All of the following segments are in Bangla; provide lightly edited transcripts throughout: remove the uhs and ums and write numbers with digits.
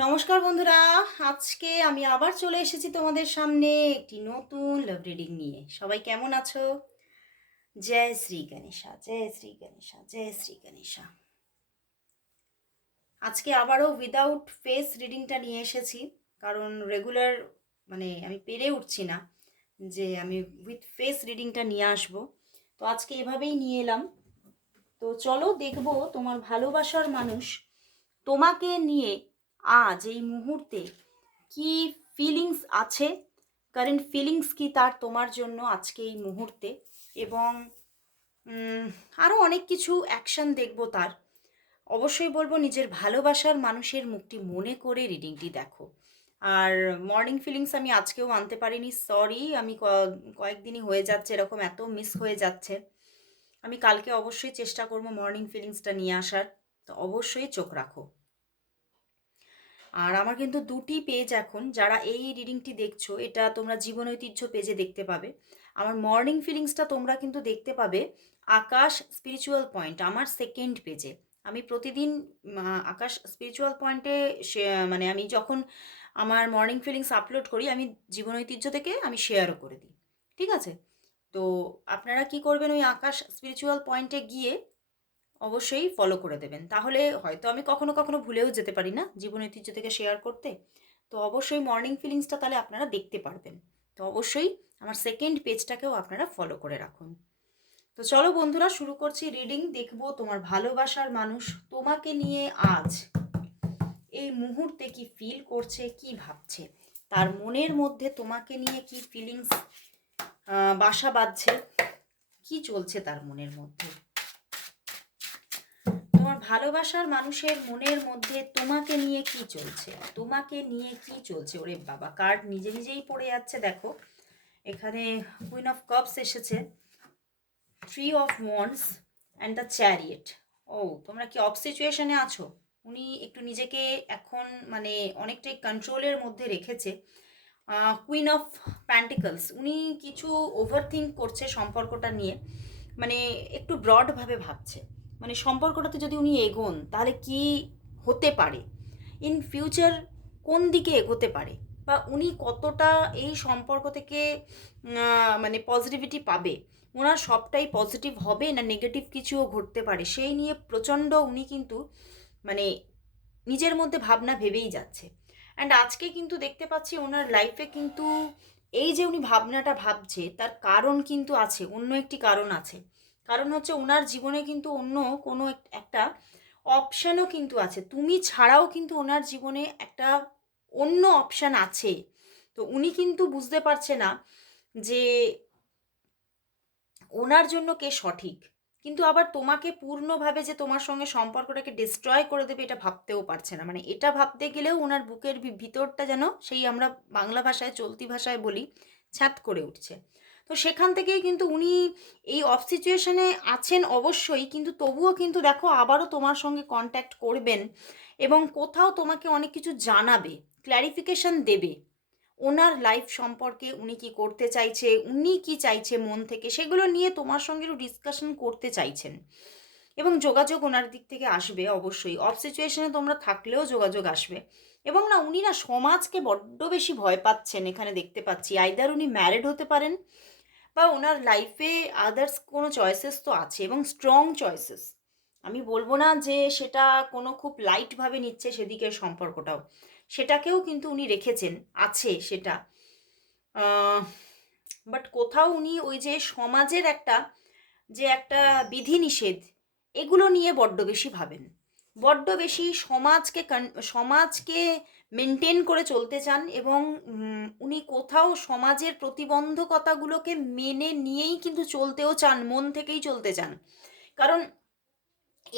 নমস্কার বন্ধুরা, আজকে আমি আবার চলে এসেছি তোমাদের সামনে একটি নতুন লাভ রিডিং নিয়ে। সবাই কেমন আছো? জয় শ্রী গণেশা, জয় শ্রী গণেশা, জয় শ্রী গণেশা। আজকে আবারও উইদাউট ফেস রিডিংটা নিয়ে এসেছি, কারণ রেগুলার আমি পেরে উঠছি না যে আমি উইথ ফেস রিডিংটা নিয়ে আসবো। তো আজকে এভাবেই নিয়ে এলাম। তো চলো দেখবো তোমার ভালোবাসার মানুষ তোমাকে নিয়ে আজ এই মুহূর্তে কি ফিলিংস আছে, কারেন্ট ফিলিংস কি তার তোমার জন্য আজকে এই মুহূর্তে, এবং আরও অনেক কিছু অ্যাকশন দেখবো তার। অবশ্যই বলবো নিজের ভালোবাসার মানুষের মুখটি মনে করে রিডিংটি দেখো। আর মর্নিং ফিলিংস আমি আজকেও আনতে পারিনি, সরি। আমি কয়েকদিনই হয়ে যাচ্ছে এরকম, এত মিস হয়ে যাচ্ছে। আমি কালকে অবশ্যই চেষ্টা করবো মর্নিং ফিলিংসটা নিয়ে আসার। তো অবশ্যই চোখ রাখো। আর আমার কিন্তু দুটি পেজ এখন, যারা এই রিডিংটি দেখছো এটা তোমরা জীবন ঐতিহ্য পেজে দেখতে পাবে। আমার মর্নিং ফিলিংসটা তোমরা কিন্তু দেখতে পাবে আকাশ স্পিরিচুয়াল পয়েন্ট আমার সেকেন্ড পেজে। আমি প্রতিদিন আকাশ স্পিরিচুয়াল পয়েন্টে আমি যখন আমার মর্নিং ফিলিংস আপলোড করি, আমি জীবন ঐতিহ্য থেকে আমি শেয়ারও করে দিই। ঠিক আছে? তো আপনারা কি করবেন, ওই আকাশ স্পিরিচুয়াল পয়েন্টে গিয়ে অবশ্যই ফলো করে দেবেন। তাহলে হয়তো আমি কখনো কখনো ভুলেও যেতে পারি না জীবন ঐতিহ্য থেকে শেয়ার করতে। তো অবশ্যই মর্নিং ফিলিংসটা তাহলে আপনারা দেখতে পারবেন। তো অবশ্যই আমার সেকেন্ড পেজটাকেও আপনারা ফলো করে রাখুন। তো চলো বন্ধুরা, শুরু করছি রিডিং। দেখবো তোমার ভালোবাসার মানুষ তোমাকে নিয়ে আজ এই মুহূর্তে কি ফিল করছে, কি ভাবছে, তার মনের মধ্যে তোমাকে নিয়ে কি ফিলিংস বাসা বাঁধছে, কি চলছে তার মনের মধ্যে। তোমার ভালোবাসার মানুষের মনের মধ্যে তোমাকে নিয়ে কি চলছে, তোমাকে নিয়ে কি চলছে। ওরে বাবা, কার্ড নিজে নিজেই পড়ে যাচ্ছে। দেখো এখানে কুইন অফ কাপস এসেছে, three of wands and the chariot. ও, তোমরা কি অফ সিচুয়েশনে আছো? উনি একটু নিজেকে এখন অনেকটাই কন্ট্রোলের মধ্যে রেখেছে। কুইন অফ প্যান্টিকলস, উনি কিছু ওভার থিঙ্ক করছে সম্পর্কটা নিয়ে, একটু ব্রডভাবে ভাবছে। সম্পর্কটাতে যদি উনি এগোন তাহলে কি হতে পারে, ইন ফিউচার কোন দিকে এগোতে পারে, বা উনি কতটা এই সম্পর্ক থেকে পজিটিভিটি পাবে, ওনার সবটাই পজিটিভ হবে না নেগেটিভ কিছুও ঘটতে পারে, সেই নিয়ে প্রচণ্ড উনি কিন্তু মানে নিজের মধ্যে ভাবনা ভেবেই যাচ্ছে। অ্যান্ড আজকে কিন্তু দেখতে পাচ্ছি ওনার লাইফে কিন্তু এই যে উনি ভাবনাটা ভাবছে তার কারণ কিন্তু আছে, অন্য একটি কারণ আছে। কারণ হচ্ছে ওনার জীবনে কিন্তু অন্য কোনো একটা অপশানও কিন্তু আছে, তুমি ছাড়াও কিন্তু ওনার জীবনে একটা অন্য অপশান আছে। তো উনি কিন্তু বুঝতে পারছে না যে ওনার জন্য কে সঠিক, কিন্তু আবার তোমাকে পূর্ণভাবে যে তোমার সঙ্গে সম্পর্কটাকে ডিস্ট্রয় করে দেবে এটা ভাবতেও পারছে না। এটা ভাবতে গেলেও ওনার বুকের ভিতরটা যেন, সেই আমরা বাংলা ভাষায় চলতি ভাষায় বলি, ছ্যাঁত করে উঠছে। তো সেখান থেকেই কিন্তু উনি এই অফ সিচুয়েশনে আছেন অবশ্যই, কিন্তু তবুও কিন্তু দেখো আবারও তোমার সঙ্গে কন্ট্যাক্ট করবেন এবং কোথাও তোমাকে অনেক কিছু জানাবে, ক্ল্যারিফিকেশন দেবে ওনার লাইফ সম্পর্কে। উনি কি করতে চাইছে, উনি কি চাইছে মন থেকে, সেগুলো নিয়ে তোমার সঙ্গে একটু ডিসকাশন করতে চাইছেন। এবং যোগাযোগ ওনার দিক থেকে আসবে অবশ্যই, অফ সিচুয়েশনে তোমরা থাকলেও যোগাযোগ আসবে। এবং না, উনি না সমাজকে বড্ড বেশি ভয় পাচ্ছেন এখানে দেখতে পাচ্ছি। আইদার উনি ম্যারিড হতে পারেন, বা ওনার লাইফে আদার্স কোনো চয়েসেস তো আছে, এবং স্ট্রং চয়েসেস। আমি বলবো না যে সেটা কোনো খুব লাইটভাবে নিচ্ছে সেদিকের সম্পর্কটাও, সেটাকেও কিন্তু উনি রেখেছেন, আছে সেটা। বাট কোথাও উনি ওই যে সমাজের একটা বিধিনিষেধ, এগুলো নিয়ে বড্ড বেশি ভাবেন, বড্ড বেশি সমাজকে মেনটেন করে চলতে চান। এবং উনি কোথাও সমাজের প্রতিবন্ধকতাগুলোকে মেনে নিয়েই কিন্তু চলতেও চান, মন থেকেই চলতে চান। কারণ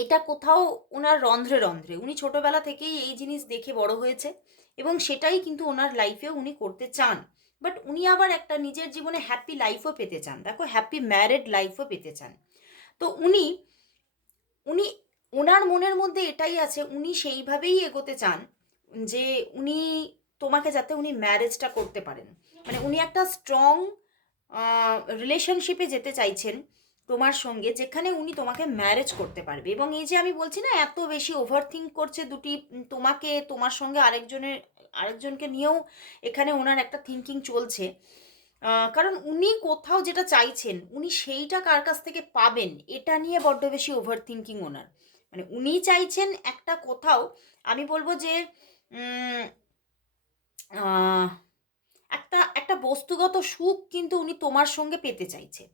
এটা কোথাও ওনার রন্ধ্রে রন্ধ্রে, উনি ছোটবেলা থেকেই এই জিনিস দেখে বড় হয়েছে, এবং সেটাই কিন্তু ওনার লাইফেও উনি করতে চান। বাট উনি আবার একটা নিজের জীবনে হ্যাপি লাইফও পেতে চান, দেখো হ্যাপি ম্যারেড লাইফও পেতে চান। তো উনি উনি ওনার মনের মধ্যে এটাই আছে, উনি সেইভাবেই এগোতে চান যে উনি তোমাকে যাতে উনি ম্যারেজটা করতে পারেন। উনি একটা স্ট্রং রিলেশনশিপে যেতে চাইছেন, তোমার সঙ্গে, যেখানে উনি তোমাকে ম্যারেজ করতে পারবে। এবং এই যে আমি বলছি না এত বেশি ওভার থিঙ্ক করছে দুটি, তোমাকে, তোমার সঙ্গে আরেকজনকে নিয়েও এখানে ওনার একটা থিঙ্কিং চলছে। কারণ উনি কোথাও যেটা চাইছেন উনি সেইটা কার কাছ থেকে পাবেন এটা নিয়ে বড্ড বেশি ওভার থিঙ্কিং ওনার। মানে উনি চাইছেন একটা কোথাও, আমি বলবো যে উম, আহ, একটা একটা বস্তুগত সুখ কিন্তু উনি তোমার সঙ্গে পেতে চাইছে।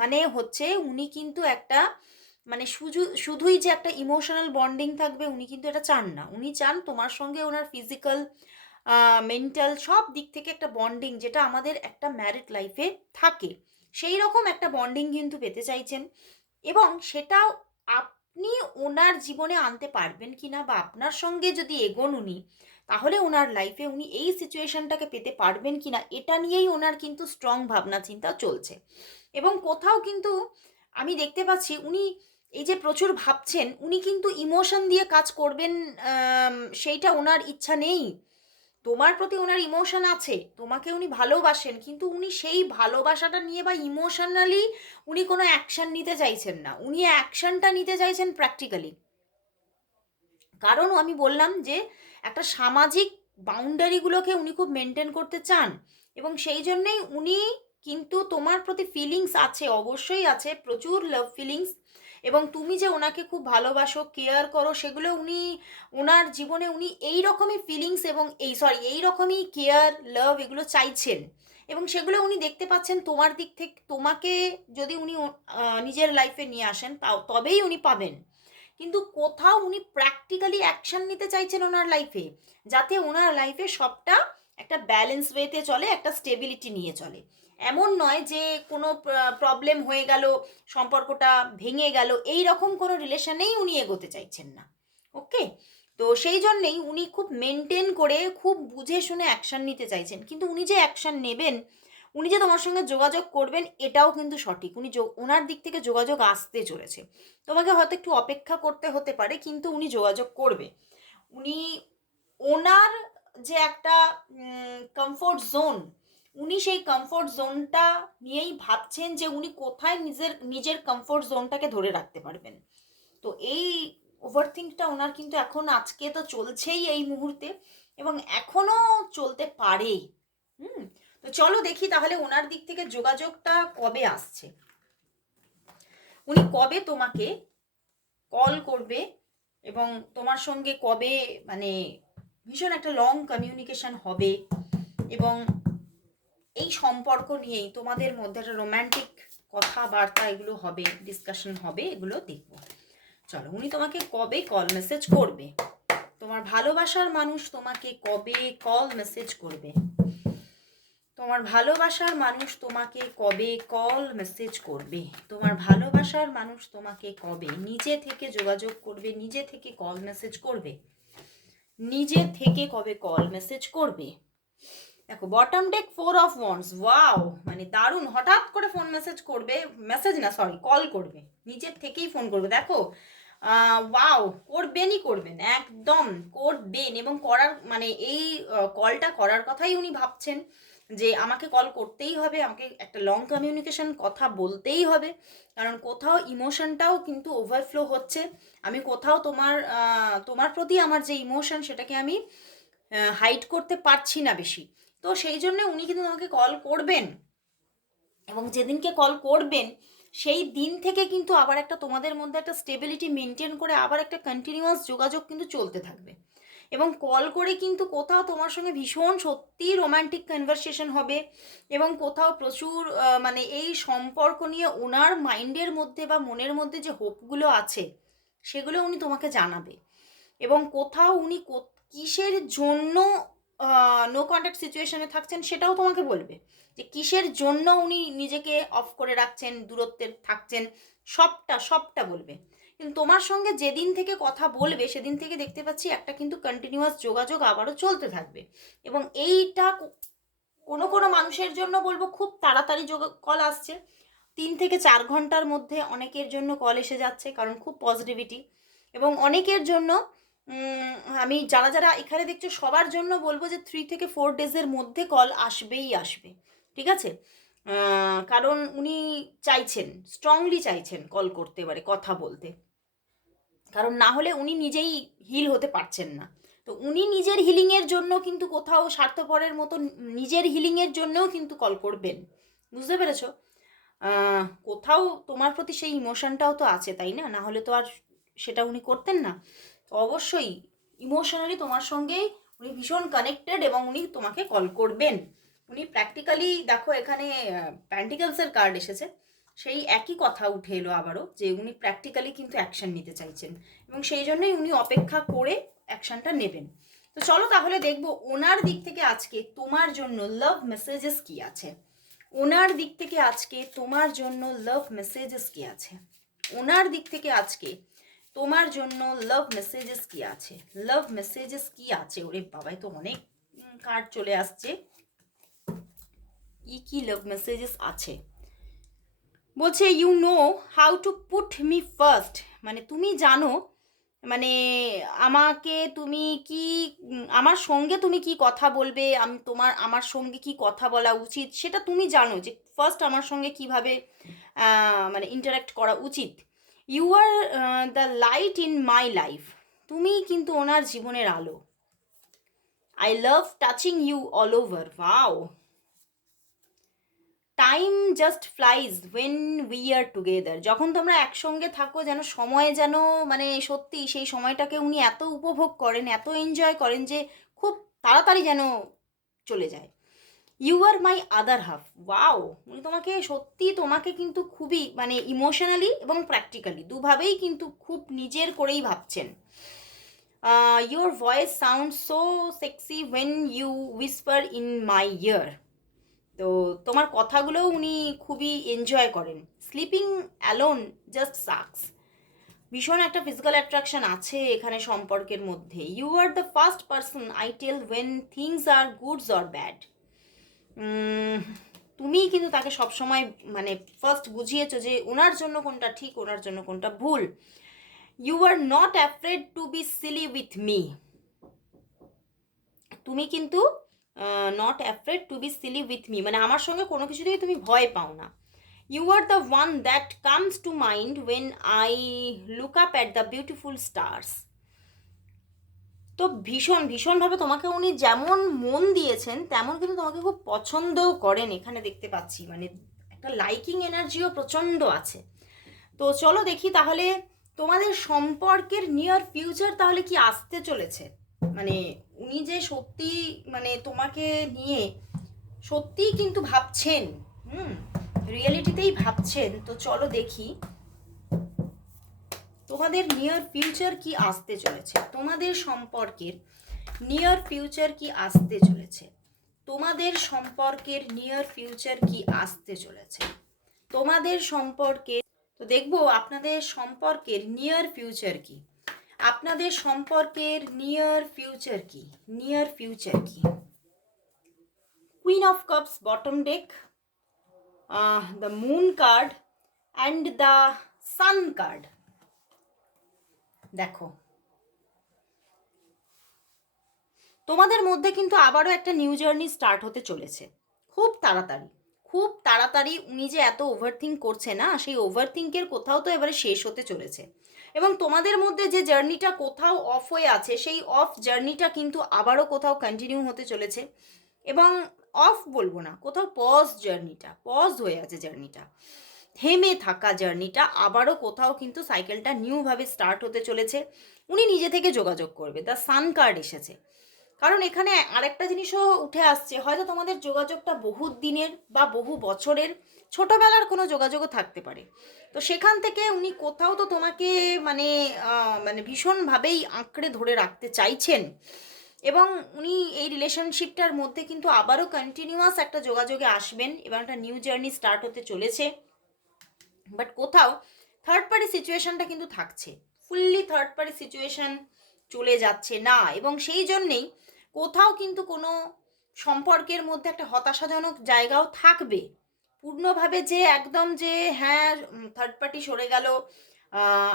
মানে হচ্ছে উনি কিন্তু একটা, মানে শুধুই যে একটা ইমোশনাল বন্ডিং থাকবে উনি কিন্তু এটা চান না। উনি চান তোমার সঙ্গে ওনার ফিজিক্যাল, মেন্টাল সব দিক থেকে একটা বন্ডিং, যেটা আমাদের একটা ম্যারিড লাইফে থাকে, সেই রকম একটা বন্ডিং কিন্তু পেতে চাইছেন। এবং সেটা আপনি ওনার জীবনে আনতে পারবেন কিনা, বা আপনার সঙ্গে যদি এগোন উনি, তাহলে ওনার লাইফে উনি এই সিচুয়েশনটাকে পেতে পারবেন কিনা, এটা নিয়েই ওনার কিন্তু স্ট্রং ভাবনা চিন্তা চলছে। এবং কোথাও কিন্তু আমি দেখতে পাচ্ছি উনি এই যে প্রচুর ভাবছেন, উনি কিন্তু ইমোশন দিয়ে কাজ করবেন, সেইটা ওনার ইচ্ছা নেই। তোমার প্রতি ওনার ইমোশন আছে, তোমাকে উনি ভালোবাসেন, কিন্তু উনি সেই ভালোবাসাটা নিয়ে বা ইমোশনালি উনি কোনো অ্যাকশন নিতে চাইছেন না। উনি অ্যাকশনটা নিতে চাইছেন প্র্যাকটিক্যালি। কারণ আমি বললাম যে একটা সামাজিক বাউন্ডারিগুলোকে উনি খুব মেনটেন করতে চান। এবং সেই জন্যেই উনি কিন্তু তোমার প্রতি ফিলিংস আছে, অবশ্যই আছে, প্রচুর লাভ ফিলিংস। এবং তুমি যে ওনাকে খুব ভালোবাসো, কেয়ার করো, সেগুলো উনি ওনার জীবনে উনি এই রকমই ফিলিংস এবং এই রকমই কেয়ার, লাভ এগুলো চাইছেন। এবং সেগুলো উনি দেখতে পাচ্ছেন তোমার দিক থেকে। তোমাকে যদি উনি নিজের লাইফে নিয়ে আসেন তবেই উনি পাবেন। কিন্তু কোথাও উনি প্র্যাকটিক্যালি অ্যাকশন নিতে চাইছেন ওনার লাইফে, যাতে ওনার লাইফে সবটা একটা ব্যালেন্স ওয়েতে চলে, একটা স্টেবিলিটি নিয়ে চলে। এমন নয় যে কোনো প্রবলেম হয়ে গেল, সম্পর্কটা ভেঙে গেল, এই রকম কোনো রিলেশনেই উনি এগোতে চাইছেন না। ওকে, তো সেই জন্যেই উনি খুব মেনটেন করে, খুব বুঝে শুনে অ্যাকশন নিতে চাইছেন। কিন্তু উনি যে অ্যাকশন নেবেন, উনি যে তোমার সঙ্গে যোগাযোগ করবেন, এটাও কিন্তু সঠিক। ওনার দিক থেকে যোগাযোগ আসতে চলেছে। তোমাকে হয়তো একটু অপেক্ষা করতে হতে পারে, কিন্তু উনি যোগাযোগ করবে। উনি ওনার যে একটা কমফোর্ট জোন, উনি সেই কমফোর্ট জোনটা নিয়েই ভাবছেন যে উনি কোথায় নিজের নিজের কমফোর্ট জোনটাকে ধরে রাখতে পারবেন। তো এই ওভারথিঙ্কটা ওনার কিন্তু এখন, আজকে তো চলছেই এই মুহূর্তে, এবং এখনো চলতে পারে। হুম, তো চলো দেখি তাহলে ওনার দিক থেকে যোগাযোগটা কবে আসছে, উনি কবে তোমাকে কল করবে, এবং তোমার সঙ্গে কবে, মানে ভীষণ একটা লং কমিউনিকেশন হবে, এবং এই সম্পর্ক নিয়েই তোমাদের মধ্যে একটা রোম্যান্টিক কথাবার্তা এগুলো হবে, ডিসকাশন হবে, এগুলো দেখবো। চলো, উনি তোমাকে কবে কল মেসেজ করবে, তোমার ভালোবাসার মানুষ তোমাকে কবে কল মেসেজ করবে, তোমার ভালোবাসার মানুষ তোমাকে কবে কল মেসেজ করবে, তোমার ভালোবাসার মানুষ তোমাকে কবে নিজে থেকে যোগাযোগ করবে, নিজে থেকে কল মেসেজ করবে, নিজে থেকে কবে কল মেসেজ করবে। দেখো bottom day 4 of wands, wow, মানে দারুণ, হঠাৎ করে ফোন মেসেজ করবে, মেসেজ না সরি, কল করবে, নিজের থেকেই ফোন করবে। দেখো ওয়াও, করবেনই করবেন, একদম করবেন। এবং করার মানে এই কলটা করার কথাই উনি ভাবছেন, যে আমাকে কল করতেই হবে, আমাকে একটা লং কমিউনিকেশন কথা বলতেই হবে। কারণ কোথাও ইমোশনটাও কিন্তু ওভারফ্লো হচ্ছে। আমি কোথাও তোমার প্রতি আমার যে ইমোশন, সেটাকে আমি হাইড করতে পারছি না বেশি। তো সেই জন্য উনি কিন্তু আমাকে কল করবেন। এবং যেদিনকে কল করবেন, সেই দিন থেকে কিন্তু আবার একটা তোমাদের মধ্যে একটা স্টেবিলিটি মেনটেন করে আবার একটা কন্টিনিউয়াস যোগাযোগ কিন্তু চলতে থাকবে। এবং কল করে কিন্তু কোথাও তোমার সঙ্গে ভীষণ সত্যি রোম্যান্টিক কনভারসেশন হবে। এবং কোথাও প্রচুর মানে এই সম্পর্ক নিয়ে ওনার মাইন্ডের মধ্যে বা মনের মধ্যে যে হোপগুলো আছে, সেগুলো উনি তোমাকে জানাবে। এবং কোথাও উনি কিসের জন্য নো কন্ট্যাক্ট সিচুয়েশনে থাকছেন, সেটাও তোমাকে বলবে, যে কিসের জন্য উনি নিজেকে অফ করে রাখছেন, দূরত্বে থাকছেন, সবটা সবটা বলবে। কিন্তু তোমার সঙ্গে যেদিন থেকে কথা বলবে, সেদিন থেকে দেখতে পাচ্ছি একটা কিন্তু কন্টিনিউয়াস যোগাযোগ আবারও চলতে থাকবে। এবং এইটা কোনো কোনো মানুষের জন্য বলবো খুব তাড়াতাড়ি কল আসছে, 3 থেকে 4 ঘন্টার মধ্যে অনেকের জন্য কল এসে যাচ্ছে, কারণ খুব পজিটিভিটি। এবং অনেকের জন্য আমি যারা যারা এখানে দেখছো সবার জন্য বলবো যে 3 থেকে 4 ডেজের মধ্যে কল আসবেই আসবে। ঠিক আছে, কারণ উনি চাইছেন, স্ট্রংলি চাইছেন কল করতে, এবারে কথা বলতে, কারণ না হলে উনি নিজেই হিল হতে পারছেন না। তো উনি নিজের হিলিংয়ের জন্য কিন্তু কোথাও স্বার্থপরের মতো নিজের হিলিংয়ের জন্যও কিন্তু কল করবেন, বুঝতে পেরেছো? কোথাও তোমার প্রতি সেই ইমোশনটাও তো আছে, তাই না? না হলে তো আর সেটা উনি করতেন না। অবশ্যই ইমোশনালি তোমার সঙ্গে উনি ভীষণ কানেক্টেড এবং উনি তোমাকে কল করবেন। উনি প্র্যাকটিক্যালি দেখো এখানে প্যান্টিকলসের কার্ড এসেছে, সেই একই কথা উঠে এলো আবারও, যে উনি প্র্যাকটিক্যালি কিন্তু অ্যাকশন নিতে চাইছেন এবং সেই জন্যই উনি অপেক্ষা করে অ্যাকশনটা নেবেন। তো চলো তাহলে দেখবো ওনার দিক থেকে আজকে তোমার জন্য লাভ মেসেজেস কি আছে। ওনার দিক থেকে আজকে তোমার জন্য লাভ মেসেজেস কি আছে। ওনার দিক থেকে আজকে তোমার জন্য লাভ মেসেজেস কি আছে। লাভ মেসেজেস কি আছে? ওরে বাবাই তো অনেক কার্ড চলে আসছে। কি লাভ মেসেজেস আছে বলছে, you know how to put me first, মানে তুমি জানো, মানে আমাকে তুমি কি আমার সঙ্গে তুমি কি কথা বলবে, আমি আমার সঙ্গে কি কথা বলা উচিত সেটা তুমি জানো, যে ফার্স্ট আমার সঙ্গে কিভাবে মানে ইন্টারাক্ট করা উচিত। You are the light in my life, তুমি কিন্তু ওনার জীবনের আলো। I love touching you all over, wow. Time just flies when we are together, যখন তোমরা একসঙ্গে থাকো যেন সময় যেন মানে সত্যি সেই সময়টাকে উনি এত উপভোগ করেন, এত এনজয় করেন যে খুব তাড়াতাড়ি যেন চলে যায়। You are my other half, wow. উনি তোমাকে সত্যি, তোমাকে কিন্তু খুবই মানে ইমোশনালি এবং প্র্যাকটিক্যালি দুভাবেই কিন্তু খুব নিজের করেই ভাবছেন। Your voice sound so sexy when you whisper in my ear, তো তোমার কথাগুলোও উনি খুবই এনজয় করেন। স্লিপিং অ্যালোন জাস্ট সাকস, ভীষণ একটা ফিজিক্যাল অ্যাট্রাকশন আছে এখানে সম্পর্কের মধ্যে। You are the first person I tell when things are goods or bad, তুমিই কিন্তু তাকে সবসময় মানে ফার্স্ট বুঝিয়েছো যে ওনার জন্য কোনটা ঠিক, ওনার জন্য কোনটা ভুল। You are not afraid to be silly with me, তুমি কিন্তু not afraid to be silly with me, মানে আমার সঙ্গে কোনো কিছুতেই তুমি ভয় পাও না। You are the one that comes to mind when I look up at the beautiful stars, তো ভীষণভাবে তোমাকে উনি যেমন মন দিয়েছেন তেমন কিন্তু তোমাকে খুব পছন্দও করেন, এখানে দেখতে পাচ্ছি মানে একটা লাইকিং এনার্জিও প্রচণ্ড আছে। তো চলো দেখি তাহলে তোমাদের সম্পর্কের নিয়ার ফিউচার তাহলে কি আসতে চলেছে, মানে উনি যে সত্যি মানে তোমাকে নিয়ে সত্যিই কিন্তু ভাবছেন, রিয়েলিটিতেই ভাবছেন। তো চলো দেখি তোমাদের নিয়ার ফিউচার কি আসতে চলেছে, তোমাদের সম্পর্কের নিয়ার ফিউচার কি আসতে চলেছে, তোমাদের সম্পর্কের নিয়ার ফিউচার কি আসতে চলেছে, তোমাদের সম্পর্কে। তো দেখবো আপনাদের সম্পর্কের নিয়ার ফিউচার কি, আপনাদের সম্পর্কের নিয়ার ফিউচার কি, নিয়ার ফিউচার কি। Queen of cups bottom day, the moon card and the sun card. দেখো তোমাদের মধ্যে কিন্তু আবারও একটা নিউ জার্নি স্টার্ট হতে চলেছে খুব তাড়াতাড়ি, খুব তাড়াতাড়ি। উনি যে এত ওভারথিঙ্ক করছে না, সেই ওভারথিঙ্কের কোথাও তো এবারে শেষ হতে চলেছে এবং তোমাদের মধ্যে যে জার্নিটা কোথাও অফ হয়ে আছে সেই অফ জার্নিটা কিন্তু আবারও কোথাও কন্টিনিউ হতে চলেছে। এবং অফ বলবো না, কোথাও পজ হয়ে আছে জার্নিটা, থেমে থাকা জার্নিটা আবারও কোথাও কিন্তু সাইকেলটা নিউভাবে স্টার্ট হতে চলেছে। উনি নিজে থেকে যোগাযোগ করবে, দ্য সান কার্ড এসেছে। কারণ এখানে আরেকটা জিনিসও উঠে আসছে, হয়তো তোমাদের যোগাযোগটা বহু দিনের বা বহু বছরের, ছোটবেলার কোনো যোগাযোগও থাকতে পারে। তো সেখান থেকে উনি কোথাও তো তোমাকে মানে মানে ভীষণভাবেই আঁকড়ে ধরে রাখতে চাইছেন এবং উনি এই রিলেশনশিপটার মধ্যে কিন্তু আবারও কন্টিনিউয়াস একটা যোগাযোগে আসবেন এবং একটা নিউ জার্নি স্টার্ট হতে চলেছে। বাট কোথাও থার্ড পার্টি সিচুয়েশনটা কিন্তু থাকছে, ফুললি থার্ড পার্টি সিচুয়েশন চলে যাচ্ছে না এবং সেই জন্যেই কোথাও কিন্তু কোনো সম্পর্কের মধ্যে একটা হতাশাজনক জায়গাও থাকবে। পূর্ণভাবে যে একদম যে হ্যাঁ থার্ড পার্টি সরে গেল,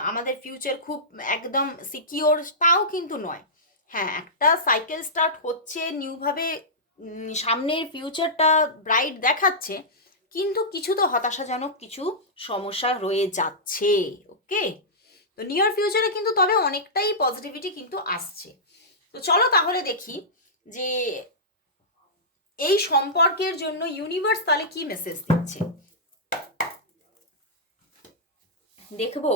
আমাদের ফিউচার খুব একদম সিকিওর, তাও কিন্তু নয়। হ্যাঁ, একটা সাইকেল স্টার্ট হচ্ছে নিউভাবে, সামনের ফিউচারটা ব্রাইট দেখাচ্ছে, কিন্তু কিছু তো হতাশাজনক কিছু সমস্যা রয়ে যাচ্ছে। ওকে, তো নিয়ার ফিউচারে কিন্তু তবে অনেকটাই পজিটিভিটি কিন্তু আসছে। তো চলো তাহলে দেখি যে এই সম্পর্কের জন্য ইউনিভার্স তাহলে কি মেসেজ দিচ্ছে। দেখবো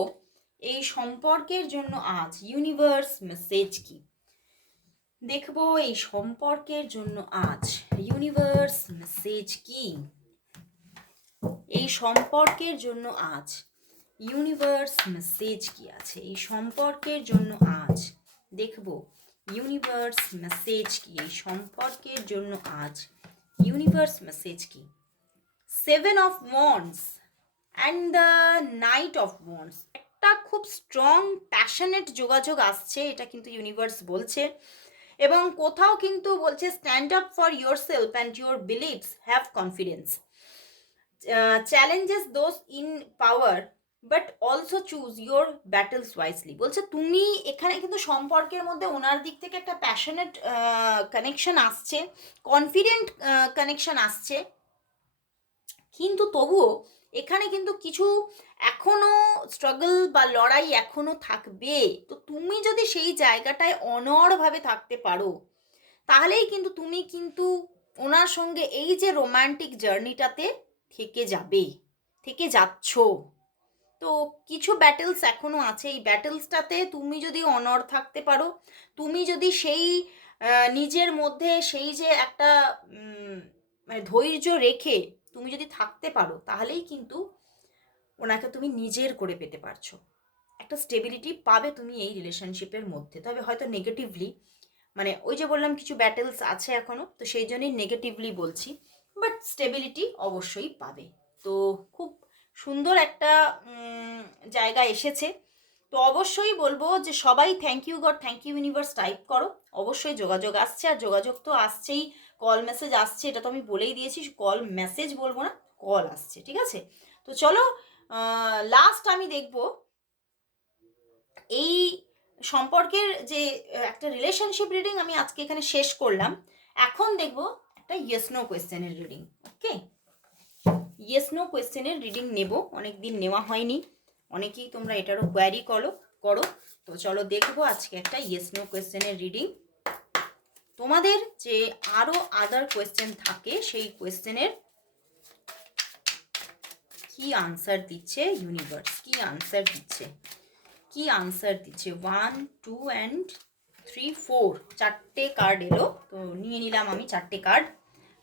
এই সম্পর্কের জন্য আজ ইউনিভার্স মেসেজ কি। দেখবো এই সম্পর্কের জন্য আজ ইউনিভার্স মেসেজ কি। এই সম্পর্কের জন্য আজ ইউনিভার্স মেসেজ কি আছে। এই সম্পর্কের জন্য আজ দেখবো ইউনিভার্স মেসেজ কি। এই সম্পর্কের জন্য আজ ইউনিভার্স মেসেজ কি। 7 of wands and the night of wands. একটা খুব স্ট্রং প্যাশনেট যোগাযোগ আসছে, এটা কিন্তু ইউনিভার্স বলছে। এবং কোথাও কিন্তু বলছে stand up for your self and your believes, have confidence, challenges those in power but also choose your battles wisely. বলছে তুমি এখানে কিন্তু সম্পর্কের মধ্যে ওনার দিক থেকে একটা প্যাশনেট কানেকশন আসছে, কনফিডেন্ট কানেকশন আসছে, কিন্তু তবুও এখানে কিন্তু কিছু এখনো স্ট্রাগল বা লড়াই এখনো থাকবে। তো তুমি যদি সেই জায়গাটায় অনড়ভাবে থাকতে পারো তাহলেই কিন্তু তুমি কিন্তু ওনার সঙ্গে এই যে রোমান্টিক জার্নিটাতে থেকে যাবে, থেকে যাচ্ছ। তো কিছু ব্যাটেলস এখনো আছে, এই ব্যাটেলসটাতে তুমি যদি অনড় থাকতে পারো, তুমি যদি সেই নিজের মধ্যে সেই যে একটা মানে ধৈর্য রেখে তুমি যদি থাকতে পারো তাহলেই কিন্তু ওনাকে তুমি নিজের করে পেতে পারছো। একটা স্টেবিলিটি পাবে তুমি এই রিলেশনশিপের মধ্যে, তবে হয়তো নেগেটিভলি, মানে ওই যে বললাম কিছু ব্যাটেলস আছে এখনো, তো সেই জন্যই নেগেটিভলি বলছি, বাট স্টেবিলিটি অবশ্যই পাবে। তো খুব সুন্দর একটা জায়গা এসেছে। তো অবশ্যই বলবো যে সবাই thank you God, thank you universe type করো। অবশ্যই যোগাযোগ আসছে, আর যোগাযোগ তো আসছেই, কল মেসেজ আসছে, এটা তো আমি বলেই দিয়েছি, কল মেসেজ বলবো না, কল আসছে, ঠিক আছে। তো চলো লাস্ট আমি দেখব এই সম্পর্কের যে একটা রিলেশনশিপ রিডিং আমি আজকে এখানে শেষ করলাম। এখন দেখব একটা ইয়েস নো কোয়েশ্চেনের রিডিং। ওকে, ইয়েস নো কোয়েশ্চেনের রিডিং নেব, অনেকদিন নেওয়া হয়নি, অনেকেই তোমরা এটারও কোয়ারি করো। তো চলো দেখবো আজকে একটা ইয়েস নো কোয়েশ্চেনের রিডিং। তোমাদের যে আরও আদার কোয়েশ্চেন থাকে সেই কোয়েশ্চেনের কি আনসার দিচ্ছে ইউনিভার্স, কি আনসার দিচ্ছে, কি আনসার দিচ্ছে। 1 2 অ্যান্ড 3 4 চারটে কার্ড এলো, তো নিয়ে নিলাম আমি চারটে কার্ড।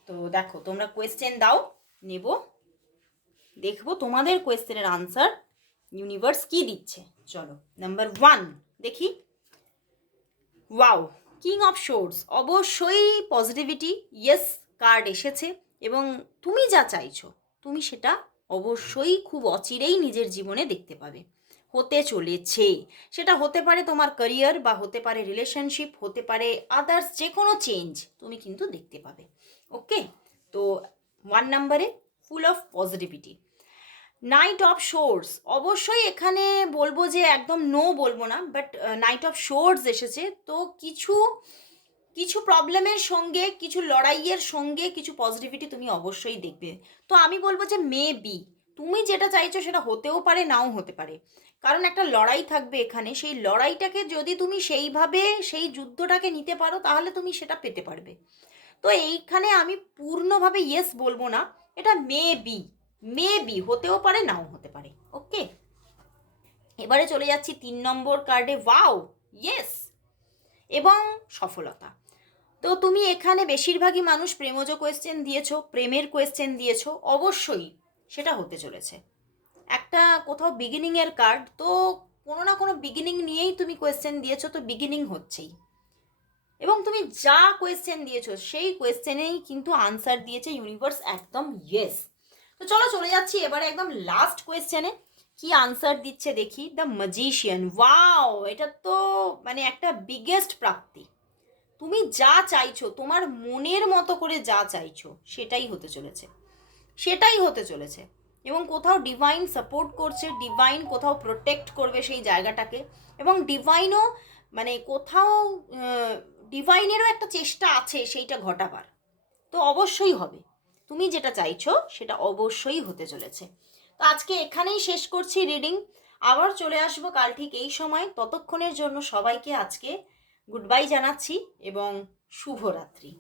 তো দেখো তোমরা কোয়েশ্চেন দাও, নেব, দেখবো তোমাদের কোয়েশ্চেনের আনসার ইউনিভার্স কি দিচ্ছে। চলো নাম্বার 1 দেখি। ওয়াও, কিং অফ শোর্স, অবশ্যই পজিটিভিটি, ইয়েস কার্ড এসেছে, এবং তুমি যা চাইছো তুমি সেটা অবশ্যই খুব অচিরেই নিজের জীবনে দেখতে পাবে, হতে চলেছে। সেটা হতে পারে তোমার ক্যারিয়ার, বা হতে পারে রিলেশনশিপ, হতে পারে আদার্স যে কোনো চেঞ্জ তুমি কিন্তু দেখতে পাবে। ওকে, তো 1 নাম্বারে full of positivity. Night of swords, অবশ্যই এখানে বলবো যে একদম নো বলবো না, বাট নাইট অফ শোর্স এসেছে, তো কিছু কিছু প্রবলেমের সঙ্গে, কিছু লড়াইয়ের সঙ্গে কিছু পজিটিভিটি তুমি অবশ্যই দেখবে। তো আমি বলবো যে মে বি তুমি যেটা চাইছো সেটা হতেও পারে, নাও হতে পারে, কারণ একটা লড়াই থাকবে এখানে, সেই লড়াইটাকে যদি তুমি সেইভাবে সেই যুদ্ধটাকে নিতে পারো তাহলে তুমি সেটা পেতে পারবে। তো এইখানে আমি পূর্ণভাবে ইয়েস বলবো না, এটা মে বি হতেও পারে, নাও হতে পারে। ওকে, এবারে চলে যাচ্ছি 3 নম্বর কার্ডে। ওয়াও, ইয়েস এবং সফলতা। তো তুমি এখানে বেশিরভাগই মানুষ প্রেমজ কোয়েশ্চেন দিয়েছো, প্রেমের কোয়েশ্চেন দিয়েছো, অবশ্যই সেটা হতে চলেছে। একটা কোথাও বিগিনিংয়ের কার্ড, তো কোনো না কোনো বিগিনিং নিয়েই তুমি কোয়েশ্চেন দিয়েছো, তো বিগিনিং হচ্ছেই, এবং তুমি যা কোয়েশ্চেন দিয়েছো সেই কোয়েশ্চেনেই কিন্তু আনসার দিয়েছে ইউনিভার্স, একদম ইয়েস। তো চলো চলে যাচ্ছি এবারে একদম লাস্ট কোয়েশ্চেনে, কি আনসার দিচ্ছে দেখি। দ্য ম্যাজিশিয়ান, ওয়াও, এটা তো মানে একটা বিগেস্ট প্রাপ্তি। তুমি যা চাইছো, তোমার মনের মতো করে যা চাইছো সেটাই হতে চলেছে, সেটাই হতে চলেছে। এবং কোথাও ডিভাইন সাপোর্ট করছে, ডিভাইন কোথাও প্রোটেক্ট করবে সেই জায়গাটাকে, এবং ডিভাইনও মানে কোথাও ডিভাইনেরও একটা চেষ্টা আছে সেইটা ঘটাবার, তো অবশ্যই হবে। তুমি যেটা চাইছো সেটা অবশ্যই হতে চলেছে। তো আজকে এখানেই শেষ করছি রিডিং। আবার চলে আসবো কাল ঠিক এই সময়। ততক্ষণের জন্য সবাইকে আজকে গুড বাই জানাচ্ছি এবং শুভরাত্রি।